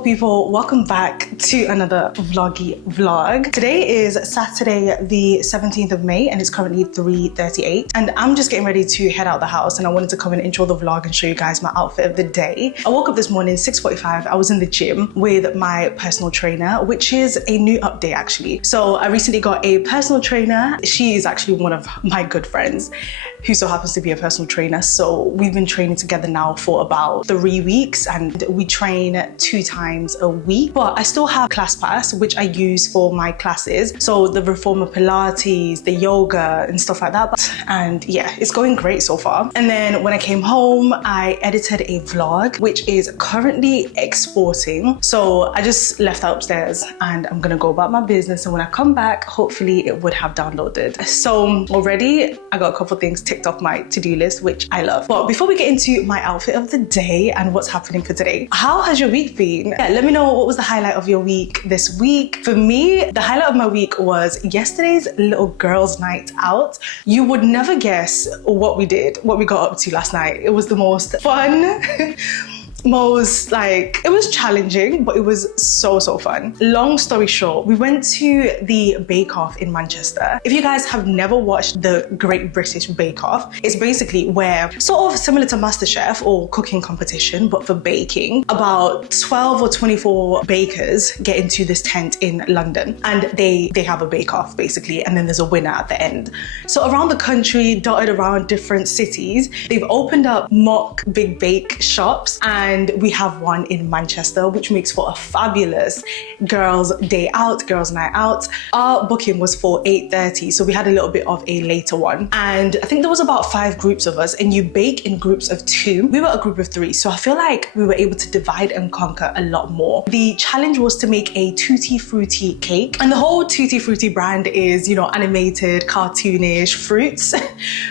beautiful people, welcome back to another vloggy vlog. Today is Saturday the 17th of May and it's currently 3:38 and I'm just getting ready to head out the house, and I wanted to come and intro the vlog and show you guys my outfit of the day. I woke up this morning 6:45. I was in the gym with my personal trainer, which is a new update actually. So I recently got a personal trainer. She is actually one of my good friends who so happens to be a personal trainer. So we've been training together now for about 3 weeks and we train 2 times a week. But I still have class pass, which I use for my classes. So the reformer Pilates, the yoga and stuff like that. And yeah, it's going great so far. And then when I came home, I edited a vlog, which is currently exporting. So I just left that upstairs and I'm gonna go about my business. And when I come back, hopefully it would have downloaded. So already I got a couple things ticked off my to-do list, which I love. But before we get into my outfit of the day and what's happening for today, how has your week been? Yeah, let me know what was the highlight of your week this week. For me, the highlight of my week was yesterday's little girls' night out. You would never guess what we did, what we got up to last night. It was the most fun, it was challenging, but it was so fun. Long story short, we went to the Bake Off in Manchester. If you guys have never watched the Great British Bake Off, it's basically where, sort of similar to MasterChef or cooking competition, but for baking, about 12 or 24 bakers get into this tent in London and they have a bake off basically, and then there's a winner at the end. So around the country, dotted around different cities, they've opened up mock big bake shops, and we have one in Manchester, which makes for a fabulous girls' day out, girls' night out. Our booking was for 8:30, so we had a little bit of a later one. And I think there was about 5 groups of us, and you bake in groups of 2. We were a group of 3, so I feel like we were able to divide and conquer a lot more. The challenge was to make a Tutti Frutti cake, and the whole Tutti Frutti brand is, you know, animated, cartoonish fruits.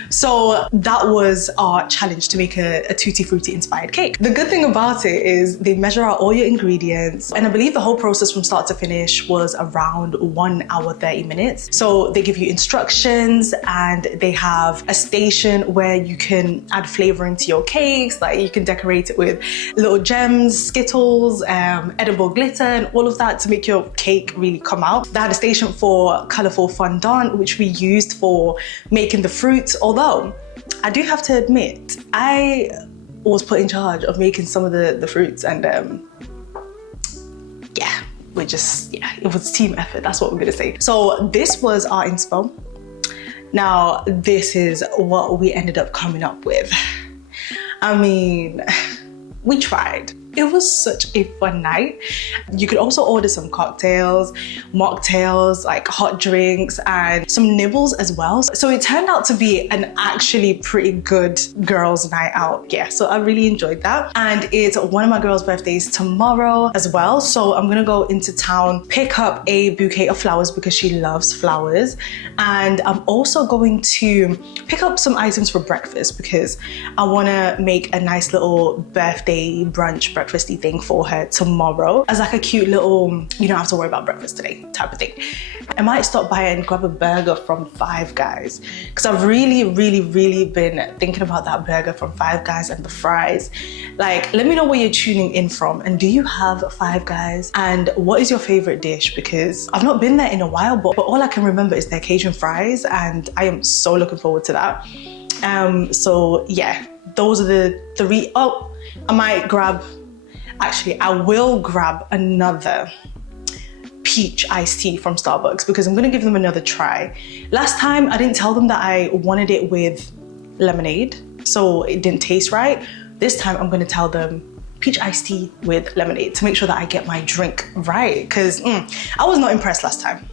So that was our challenge, to make a Tutti Frutti inspired cake. The good thing about it is they measure out all your ingredients, and I believe the whole process from start to finish was around 1 hour 30 minutes. So they give you instructions and they have a station where you can add flavoring to your cakes, like you can decorate it with little gems, skittles, edible glitter and all of that to make your cake really come out. They had a station for colourful fondant, which we used for making the fruits, although I do have to admit, I was put in charge of making some of the fruits, and it was team effort, that's what we're gonna say. So this was our inspo. Now this is what we ended up coming up with. I mean, we tried. It was such a fun night. You could also order some cocktails, mocktails, like hot drinks and some nibbles as well. So it turned out to be an actually pretty good girls' night out. Yeah, so I really enjoyed that. And it's one of my girls' birthdays tomorrow as well. So I'm gonna go into town, pick up a bouquet of flowers because she loves flowers. And I'm also going to pick up some items for breakfast because I wanna make a nice little birthday brunch breakfasty thing for her tomorrow as like a cute little, you don't have to worry about breakfast today type of thing. I might stop by and grab a burger from Five Guys because I've really been thinking about that burger from Five Guys and the fries. Like, let me know where you're tuning in from, and do you have Five Guys, and what is your favorite dish? Because I've not been there in a while, but all I can remember is their Cajun fries, and I am so looking forward to that. So yeah, those are the 3. Oh, I will grab another peach iced tea from Starbucks because I'm gonna give them another try. Last time I didn't tell them that I wanted it with lemonade, so it didn't taste right. This time I'm gonna tell them peach iced tea with lemonade to make sure that I get my drink right, because I was not impressed last time.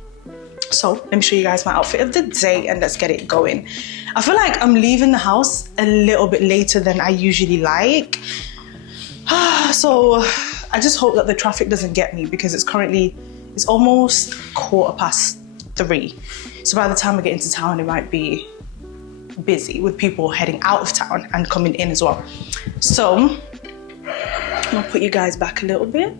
So let me show you guys my outfit of the day and let's get it going. I feel like I'm leaving the house a little bit later than I usually like. So I just hope that the traffic doesn't get me because it's almost 3:15. So by the time I get into town, it might be busy with people heading out of town and coming in as well. So I'll put you guys back a little bit.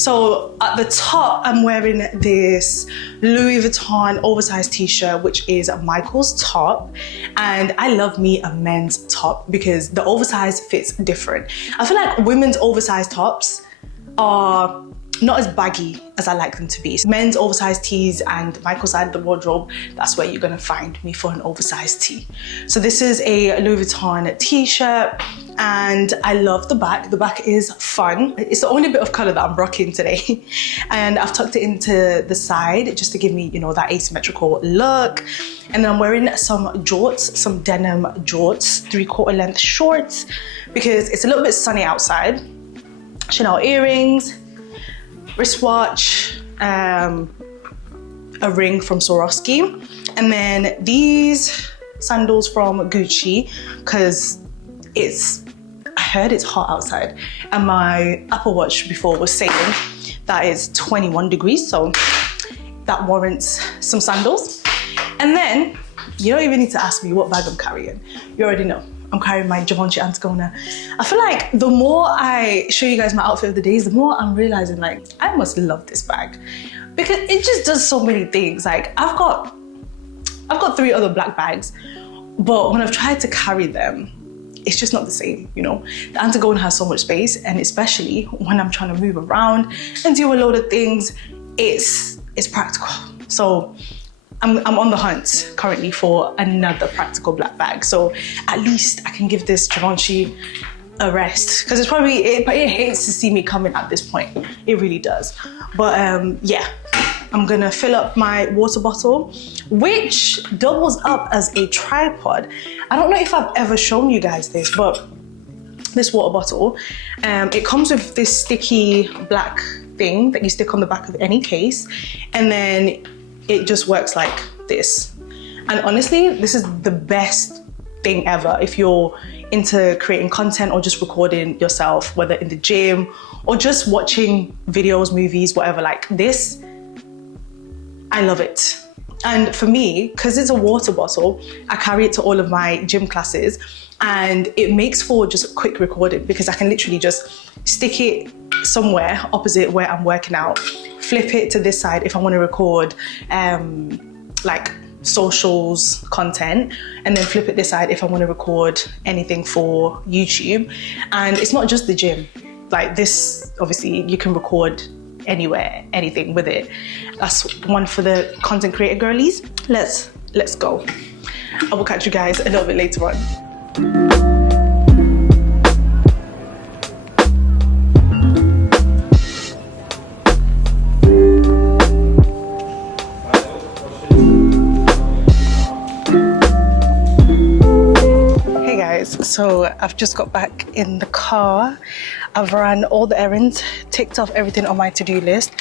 So at the top, I'm wearing this Louis Vuitton oversized t-shirt, which is Michael's top. And I love me a men's top because the oversized fits different. I feel like women's oversized tops are not as baggy as I like them to be. Men's oversized tees and Michael's side of the wardrobe, that's where you're gonna find me for an oversized tee. So this is a Louis Vuitton t-shirt, and I love the back. The back is fun. It's the only bit of color that I'm rocking today. And I've tucked it into the side just to give me, you know, that asymmetrical look. And then I'm wearing some jorts, some denim jorts, 3/4 length shorts, because it's a little bit sunny outside. Chanel earrings, wristwatch, a ring from Swarovski, and then these sandals from Gucci, because I heard it's hot outside, and my Apple Watch before was saying that it's 21 degrees, so that warrants some sandals. And then you don't even need to ask me what bag I'm carrying. You already know. I'm carrying my Givenchy Antigona. I feel like the more I show you guys my outfit of the days, the more I'm realizing like I must love this bag, because it just does so many things. Like I've got 3 other black bags, but when I've tried to carry them, it's just not the same, you know? The Antigona has so much space, and especially when I'm trying to move around and do a load of things, it's practical. So I'm on the hunt currently for another practical black bag. So at least I can give this Givenchy a rest, because it hates to see me coming at this point. It really does. But yeah, I'm gonna fill up my water bottle, which doubles up as a tripod. I don't know if I've ever shown you guys this, but this water bottle, it comes with this sticky black thing that you stick on the back of any case, and then it just works like this. And honestly, this is the best thing ever if you're into creating content or just recording yourself, whether in the gym or just watching videos, movies, whatever. Like this, I love it. And for me, because it's a water bottle, I carry it to all of my gym classes, and it makes for just quick recording, because I can literally just stick it somewhere opposite where I'm working out, flip it to this side if I want to record like socials content, and then flip it this side if I want to record anything for YouTube. And it's not just the gym. Like this, obviously you can record anywhere, anything with it. That's one for the content creator girlies. Let's go. I will catch you guys a little bit later on. So I've just got back in the car. I've run all the errands, ticked off everything on my to-do list,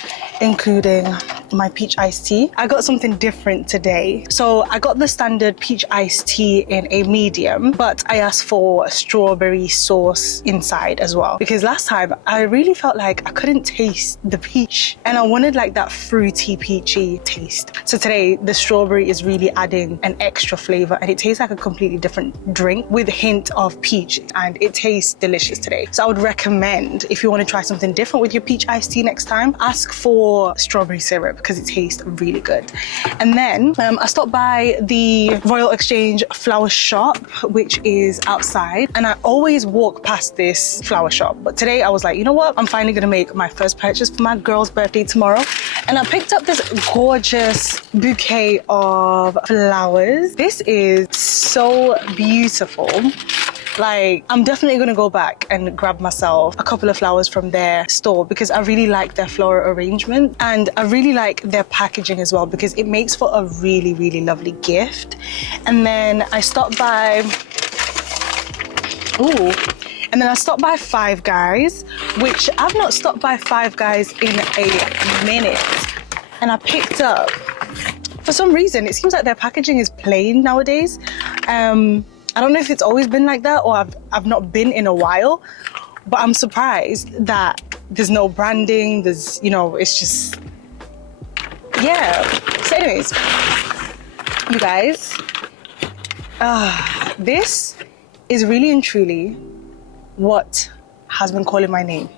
including my peach iced tea. I got something different today. So I got the standard peach iced tea in a medium, but I asked for a strawberry sauce inside as well, because last time I really felt like I couldn't taste the peach, and I wanted like that fruity, peachy taste. So today the strawberry is really adding an extra flavor, and it tastes like a completely different drink with a hint of peach, and it tastes delicious today. So I would recommend, if you want to try something different with your peach iced tea next time, ask for strawberry syrup, because it tastes really good. And then I stopped by the Royal Exchange flower shop, which is outside, and I always walk past this flower shop, but today I was like, you know what, I'm finally gonna make my first purchase for my girl's birthday tomorrow. And I picked up this gorgeous bouquet of flowers. This is so beautiful. Like, I'm definitely gonna go back and grab myself a couple of flowers from their store, because I really like their floral arrangement, and I really like their packaging as well, because it makes for a really, really lovely gift. And then I stopped by, Five Guys, which I've not stopped by Five Guys in a minute. And I picked up, for some reason, it seems like their packaging is plain nowadays. I don't know if it's always been like that, or I've not been in a while, but I'm surprised that there's no branding, there's, you know, it's just, yeah. So anyways, you guys, this is really and truly what has been calling my name.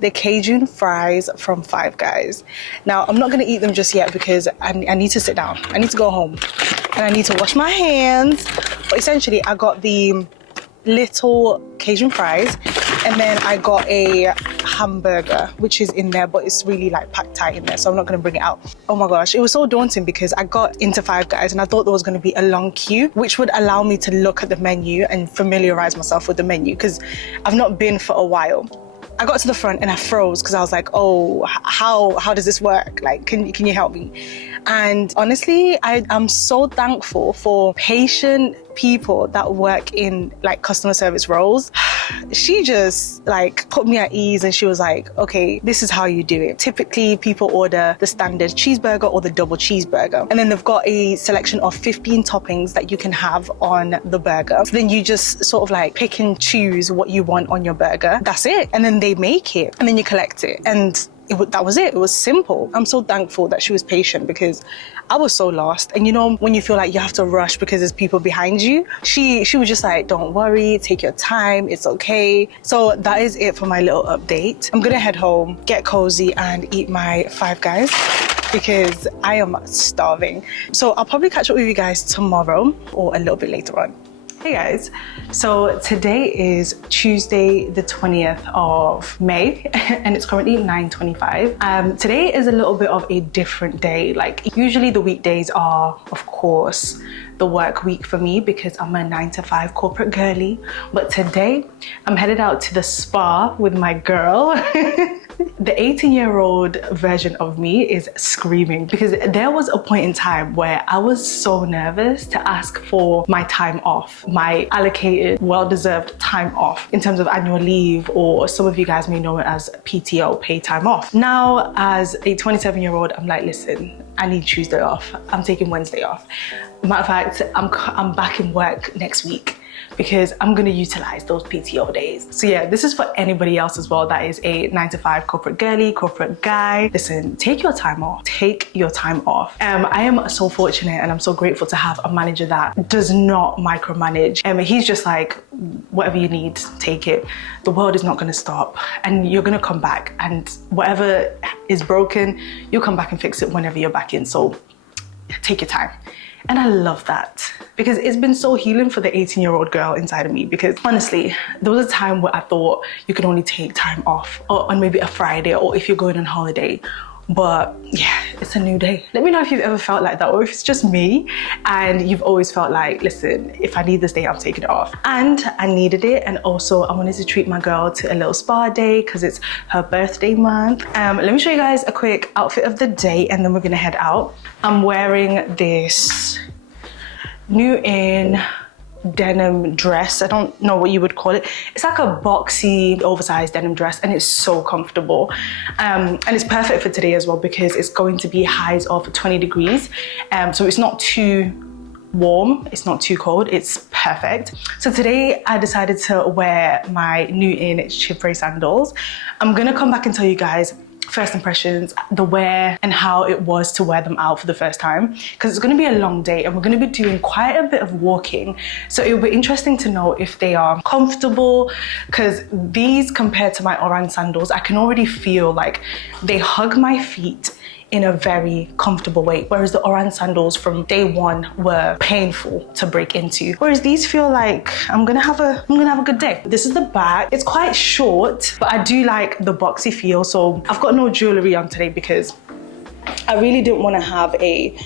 The Cajun fries from Five Guys. Now, I'm not gonna eat them just yet, because I need to sit down. I need to go home and I need to wash my hands. But essentially, I got the little Cajun fries, and then I got a hamburger, which is in there, but it's really like packed tight in there, so I'm not going to bring it out. Oh my gosh, it was so daunting because I got into Five Guys and I thought there was going to be a long queue, which would allow me to look at the menu and familiarize myself with the menu because I've not been for a while. I got to the front and I froze because I was like, oh, how does this work? Like, can you help me? And honestly, I'm so thankful for patient people that work in like customer service roles. She just like put me at ease and she was like, okay, this is how you do it. Typically people order the standard cheeseburger or the double cheeseburger. And then they've got a selection of 15 toppings that you can have on the burger. So then you just sort of like pick and choose what you want on your burger. That's it. And then they make it and then you collect it. And that was it. It was simple. I'm so thankful that she was patient because I was so lost. And you know, when you feel like you have to rush because there's people behind you, she was just like, don't worry, take your time, it's okay. So that is it for my little update. I'm gonna head home, get cozy and eat my Five Guys because I am starving. So I'll probably catch up with you guys tomorrow or a little bit later on. Hey guys, so today is Tuesday the 20th of May and it's currently 9:25. Today is a little bit of a different day. Like usually the weekdays are, of course, the work week for me because I'm a 9-to-5 corporate girly. But today I'm headed out to the spa with my girl. The 18-year-old version of me is screaming because there was a point in time where I was so nervous to ask for my time off, my allocated, well-deserved time off in terms of annual leave, or some of you guys may know it as PTO, paid time off. Now, as a 27-year-old, I'm like, listen, I need Tuesday off. I'm taking Wednesday off. Matter of fact, I'm back in work next week because I'm gonna utilize those PTO days. So yeah, this is for anybody else as well that is a 9-to-5 corporate girly, corporate guy. Listen, take your time off. Take your time off. I am so fortunate and I'm so grateful to have a manager that does not micromanage. He's just like, whatever you need, take it. The world is not gonna stop and you're gonna come back, and whatever is broken, you'll come back and fix it whenever you're back in. So take your time. And I love that because it's been so healing for the 18-year-old girl inside of me, because honestly, there was a time where I thought you could only take time off or on maybe a Friday or if you're going on holiday. But yeah, it's a new day. Let me know if you've ever felt like that or if it's just me and you've always felt like, listen, if I need this day, I'm taking it off. And I needed it. And also I wanted to treat my girl to a little spa day because it's her birthday month. Let me show you guys a quick outfit of the day and then we're gonna head out. I'm wearing this new in denim dress. I don't know what you would call it. It's like a boxy, oversized denim dress and it's so comfortable. And it's perfect for today as well because it's going to be highs of 20 degrees. So it's not too warm, it's not too cold, it's perfect. So today I decided to wear my new in chipre sandals. I'm gonna come back and tell you guys first impressions, the wear and how it was to wear them out for the first time, because it's going to be a long day and we're going to be doing quite a bit of walking, so it will be interesting to know if they are comfortable, because these compared to my orange sandals, I can already feel like they hug my feet in a very comfortable way, whereas the orange sandals from day one were painful to break into, whereas these feel like I'm gonna have a good day. This is the back. It's quite short, but I do like the boxy feel. So I've got no jewelry on today because I really didn't want to have a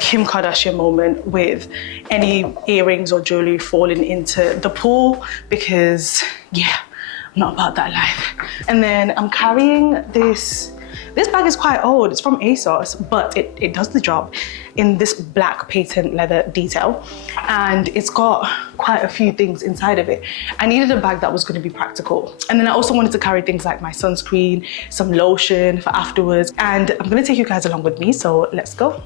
Kim Kardashian moment with any earrings or jewelry falling into the pool, because yeah, I'm not about that life. And then I'm carrying this bag is quite old, it's from Asos, but it does the job in this black patent leather detail. And it's got quite a few things inside of it. I needed a bag that was gonna be practical. And then I also wanted to carry things like my sunscreen, some lotion for afterwards. And I'm gonna take you guys along with me, so let's go.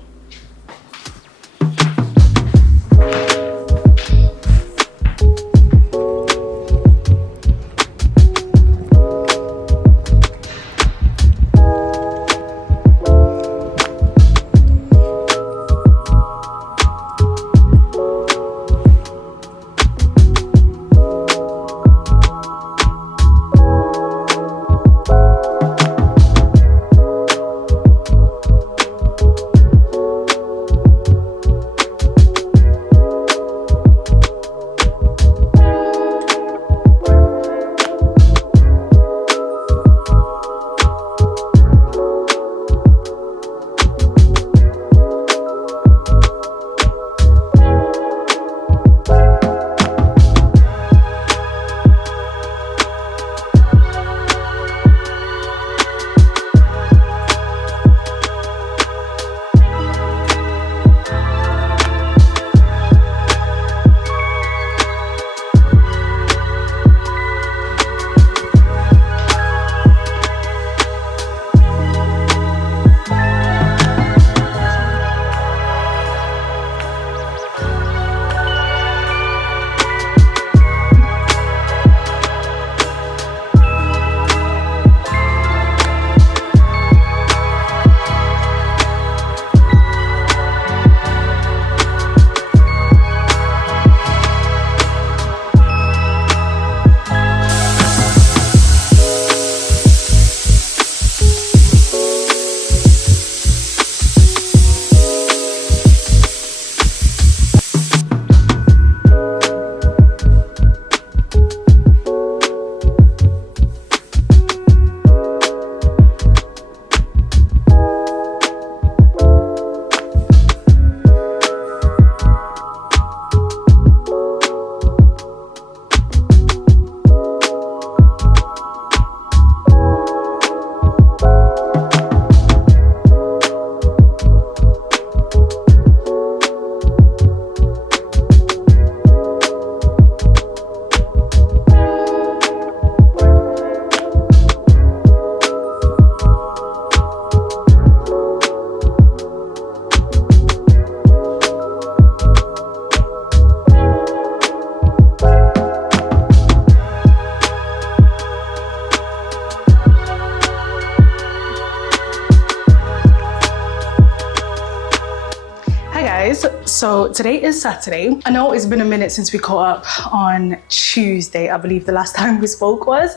guys, so today is Saturday. I know it's been a minute since we caught up on Tuesday, I believe the last time we spoke was,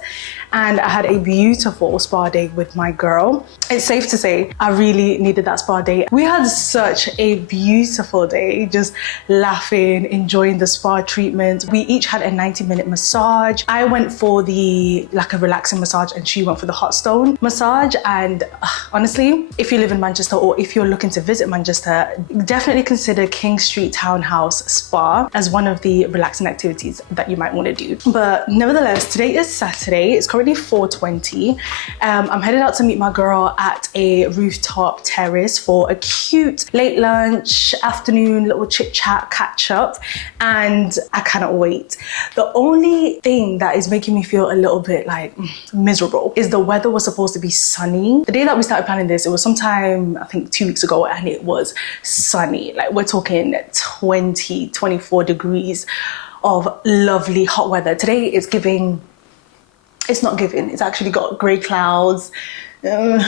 and I had a beautiful spa day with my girl. It's safe to say I really needed that spa day. We had such a beautiful day, just laughing, enjoying the spa treatment. We each had a 90-minute massage. I went for a relaxing massage and she went for the hot stone massage. And honestly, if you live in Manchester or if you're looking to visit Manchester, definitely consider King Street Townhouse Spa as one of the relaxing activities that you might want to do. But nevertheless, today is Saturday. It's currently 4:20. I'm headed out to meet my girl at a rooftop terrace for a cute late lunch, afternoon, little chit chat, catch up, and I cannot wait. The only thing that is making me feel a little bit like miserable is the weather was supposed to be sunny. The day that we started planning this, it was sometime, I think 2 weeks ago, and it was sunny. Like we're talking 20, 24 degrees of lovely hot weather. Today it's giving, it's not giving, it's actually got grey clouds and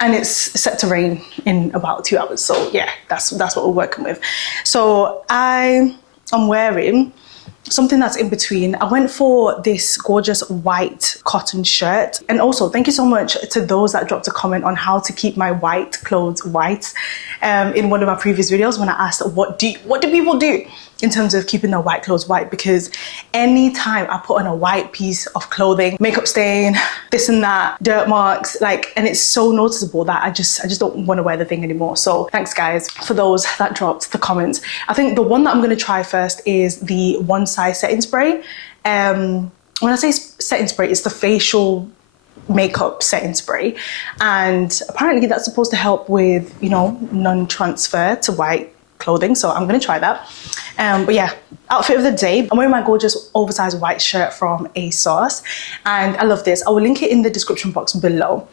it's set to rain in about 2 hours. So yeah, that's what we're working with. So I am wearing something that's in between. I went for this gorgeous white cotton shirt. And also thank you so much to those that dropped a comment on how to keep my white clothes white in one of my previous videos when I asked what do people do in terms of keeping their white clothes white, because anytime I put on a white piece of clothing, makeup stain, this and that, dirt marks, like, and it's so noticeable that I just don't want to wear the thing anymore. So thanks guys for those that dropped the comments. I think the one that I'm going to try first is the One Size setting spray. When I say setting spray, it's the facial makeup setting spray, and apparently that's supposed to help with, you know, non-transfer to white clothing, so I'm gonna try that. But yeah, outfit of the day, I'm wearing my gorgeous oversized white shirt from Asos, and I love this. I will link it in the description box below.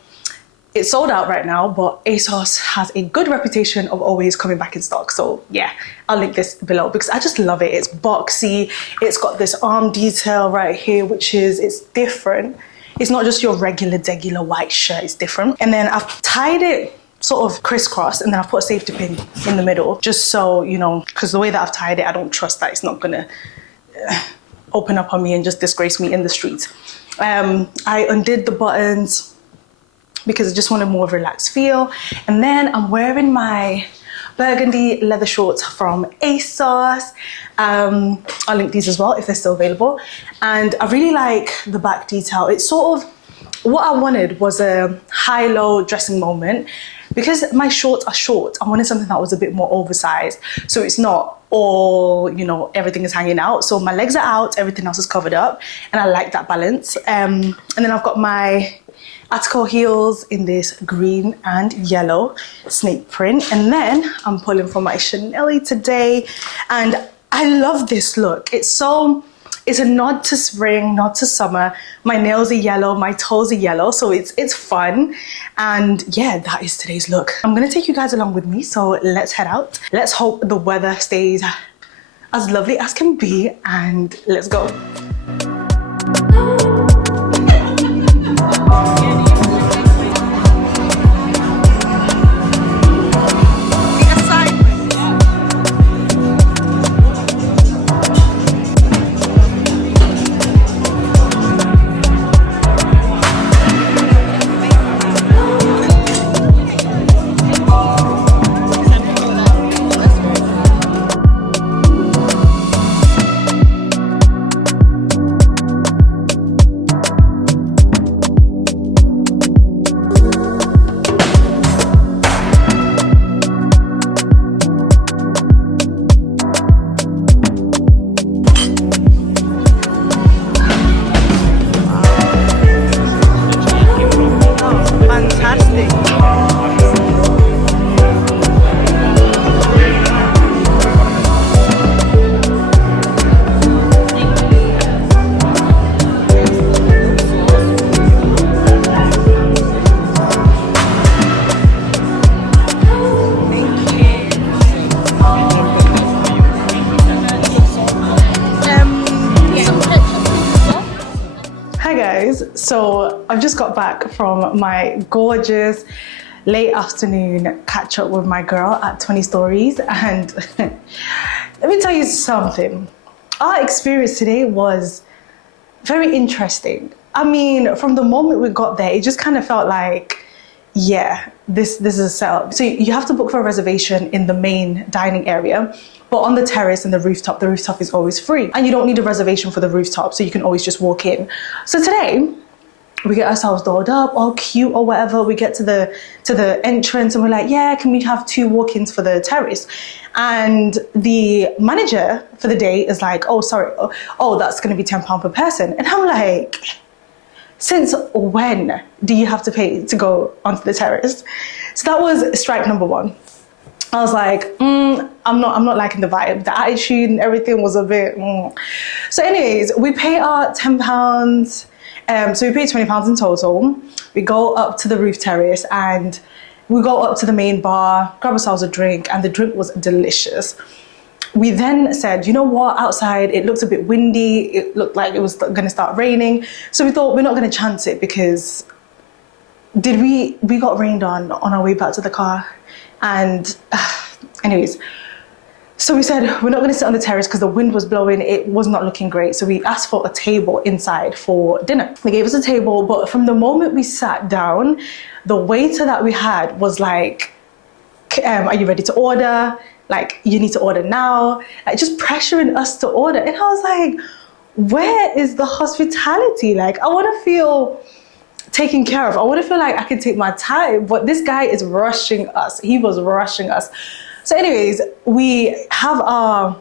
It's sold out right now, but Asos has a good reputation of always coming back in stock. So yeah, I'll link this below because I just love it. It's boxy, it's got this arm detail right here, it's different. It's not just your regular white shirt, it's different. And then I've tied it sort of crisscross, and then I've put a safety pin in the middle, just so, you know, because the way that I've tied it, I don't trust that it's not gonna open up on me and just disgrace me in the streets. I undid the buttons because I just wanted more of a relaxed feel. And then I'm wearing my burgundy leather shorts from Asos. I'll link these as well if they're still available. And I really like the back detail. It's sort of, what I wanted was a high-low dressing moment. Because my shorts are short, I wanted something that was a bit more oversized. So it's not all, you know, everything is hanging out. So my legs are out, everything else is covered up. And I like that balance. And then I've got my Atco heels in this green and yellow snake print. And then I'm pulling from my Chanel today. And I love this look. It's a nod to spring, nod to summer. My nails are yellow, my toes are yellow, so it's fun. And yeah, that is today's look. I'm gonna take you guys along with me, so let's head out. Let's hope the weather stays as lovely as can be, and let's go. So I've just got back from my gorgeous late afternoon catch up with my girl at 20 Stories. And let me tell you something. Our experience today was very interesting. I mean, from the moment we got there, it just kind of felt like, yeah, this is a setup. So you have to book for a reservation in the main dining area, but on the terrace and the rooftop is always free. And you don't need a reservation for the rooftop, so you can always just walk in. So today, we get ourselves dolled up, all cute or whatever. We get to the entrance and we're like, yeah, can we have 2 walk-ins for the terrace? And the manager for the day is like, oh, sorry, oh, that's gonna be £10 per person. And I'm like, since when do you have to pay to go onto the terrace? So that was strike number 1. I was like, I'm not liking the vibe. The attitude and everything was a bit. So anyways, we pay our £10. So we paid £20 in total. We go up to the roof terrace and we go up to the main bar, grab ourselves a drink, and the drink was delicious. We then said, you know what, outside it looked a bit windy, it looked like it was gonna start raining. So we thought we're not gonna chance it because we got rained on our way back to the car. And anyways, so we said, we're not gonna sit on the terrace because the wind was blowing, it was not looking great. So we asked for a table inside for dinner. They gave us a table, but from the moment we sat down, the waiter that we had was like, are you ready to order? Like, you need to order now. Like, just pressuring us to order. And I was like, where is the hospitality? Like, I wanna feel taken care of. I wanna feel like I can take my time, but this guy is rushing us. He was rushing us. So anyways, we have our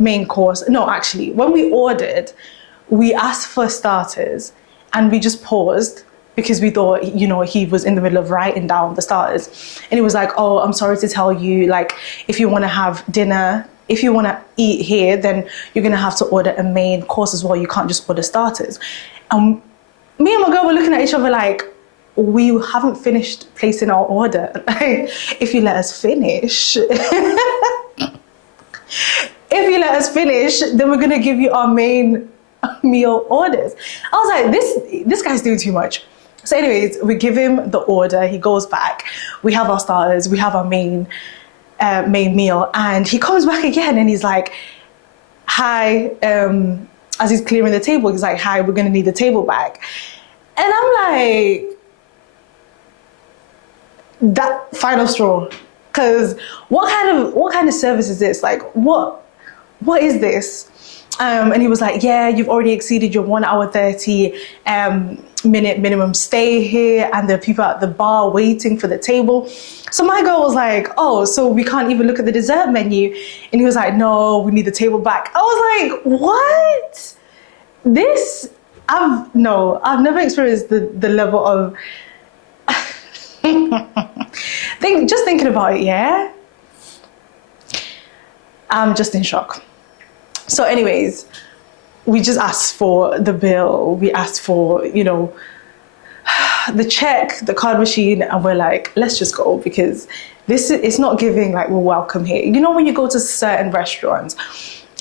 main course. No, actually, when we ordered, we asked for starters and we just paused because we thought, you know, he was in the middle of writing down the starters. And he was like, oh, I'm sorry to tell you, like, if you want to have dinner, if you want to eat here, then you're going to have to order a main course as well. You can't just order starters. And me and my girl were looking at each other like, we haven't finished placing our order. Like, if you let us finish, then we're going to give you our main meal orders. I was like, this guy's doing too much. So anyways, we give him the order, he goes back, we have our starters, we have our main meal, and he comes back again and he's like, hi, as he's clearing the table, he's like, hi, we're gonna need the table back. And I'm like, that final straw, because what kind of service is this? Like, what is this? And he was like, yeah, you've already exceeded your 1 hour 30 minute minimum stay here, and there are people at the bar waiting for the table. So my girl was like, oh, so we can't even look at the dessert menu? And he was like, no, we need the table back. I was like, what? I've never experienced the level of just thinking about it, yeah? I'm just in shock. So anyways, we just asked for the bill. We asked for, you know, the check, the card machine, and we're like, let's just go, because it's not giving like we're welcome here. You know, when you go to certain restaurants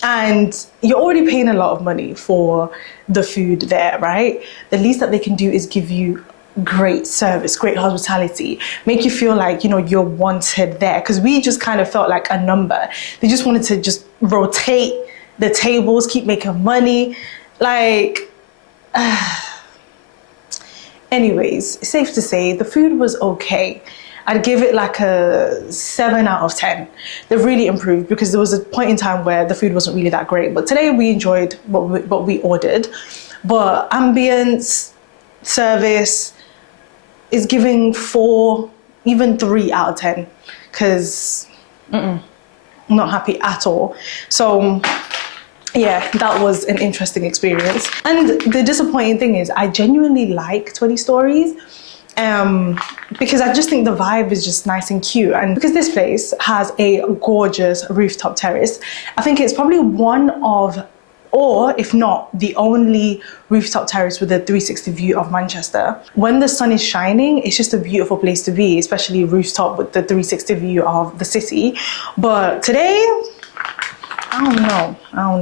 and you're already paying a lot of money for the food there, right? The least that they can do is give you great service, great hospitality, make you feel like, you know, you're wanted there. Because we just kind of felt like a number. They just wanted to just rotate the tables, keep making money. Like, anyways, safe to say the food was okay. I'd give it like a 7 out of 10. They've really improved, because there was a point in time where the food wasn't really that great. But today we enjoyed what we ordered. But ambience, service is giving 4, even 3 out of 10. Because I'm not happy at all. So yeah, that was an interesting experience. And the disappointing thing is I genuinely like 20 Stories. Because I just think the vibe is just nice and cute, and because this place has a gorgeous rooftop terrace, I think it's probably one of, or if not the only rooftop terrace with a 360 view of Manchester. When the sun is shining, it's just a beautiful place to be, especially rooftop with the 360 view of the city. But today, I don't know, I'm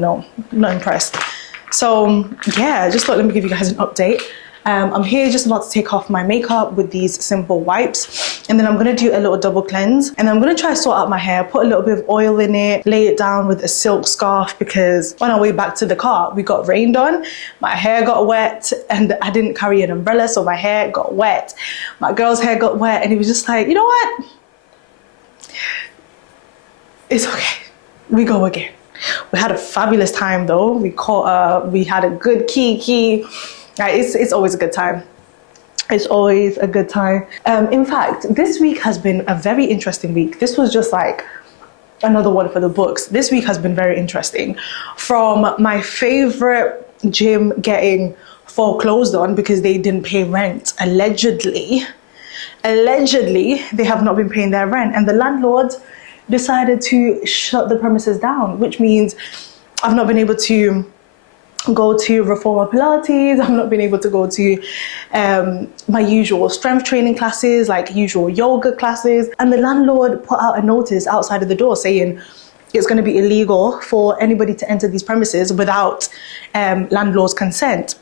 not impressed. So yeah, I just thought, let me give you guys an update. I'm here just about to take off my makeup with these simple wipes, and then I'm gonna do a little double cleanse, and then I'm gonna try to sort out my hair, put a little bit of oil in it, lay it down with a silk scarf, because on our way back to the car we got rained on, my hair got wet, and I didn't carry an umbrella, so my hair got wet, my girl's hair got wet, and it was just like, you know what, it's okay, we go again. We had a fabulous time though. We caught up, we had a good kiki. It's always a good time. It's always a good time. In fact, this week has been a very interesting week. This was just like another one for the books. This week has been very interesting. From my favorite gym getting foreclosed on because they didn't pay rent, allegedly, they have not been paying their rent, and the landlord decided to shut the premises down, which means I've not been able to go to Reformer Pilates, I've not been able to go to my usual strength training classes, like usual yoga classes, and the landlord put out a notice outside of the door saying it's going to be illegal for anybody to enter these premises without landlord's consent.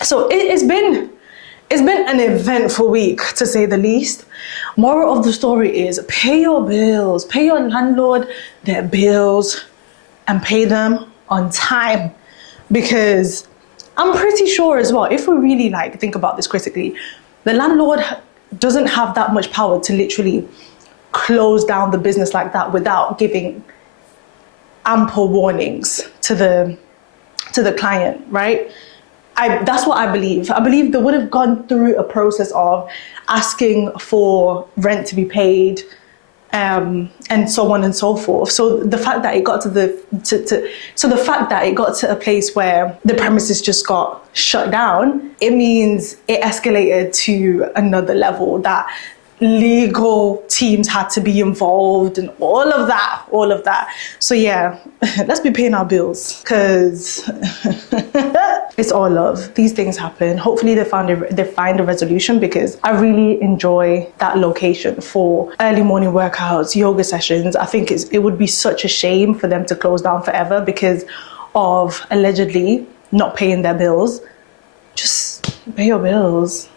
So it's been an eventful week, to say the least. Moral of the story is pay your bills, pay your landlord their bills, and pay them on time. Because I'm pretty sure as well, if we really like think about this critically, the landlord doesn't have that much power to literally close down the business like that without giving ample warnings to the client, right? That's what I believe. I believe they would have gone through a process of asking for rent to be paid, and so on and so forth. So the fact that it got to a place where the premises just got shut down, it means it escalated to another level, that legal teams had to be involved and all of that. So yeah, let's be paying our bills, because it's all love. These things happen. Hopefully they find a resolution, because I really enjoy that location for early morning workouts, yoga sessions. I think it would be such a shame for them to close down forever because of allegedly not paying their bills. Just pay your bills.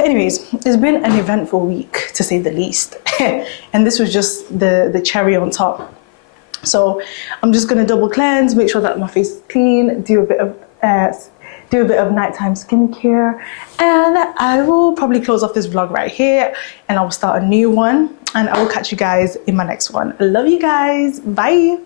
Anyways, it's been an eventful week, to say the least. And this was just the cherry on top. So I'm just gonna double cleanse, make sure that my face is clean, do a bit of nighttime skincare, and I will probably close off this vlog right here, and I will start a new one, and I will catch you guys in my next one. I love you guys. Bye.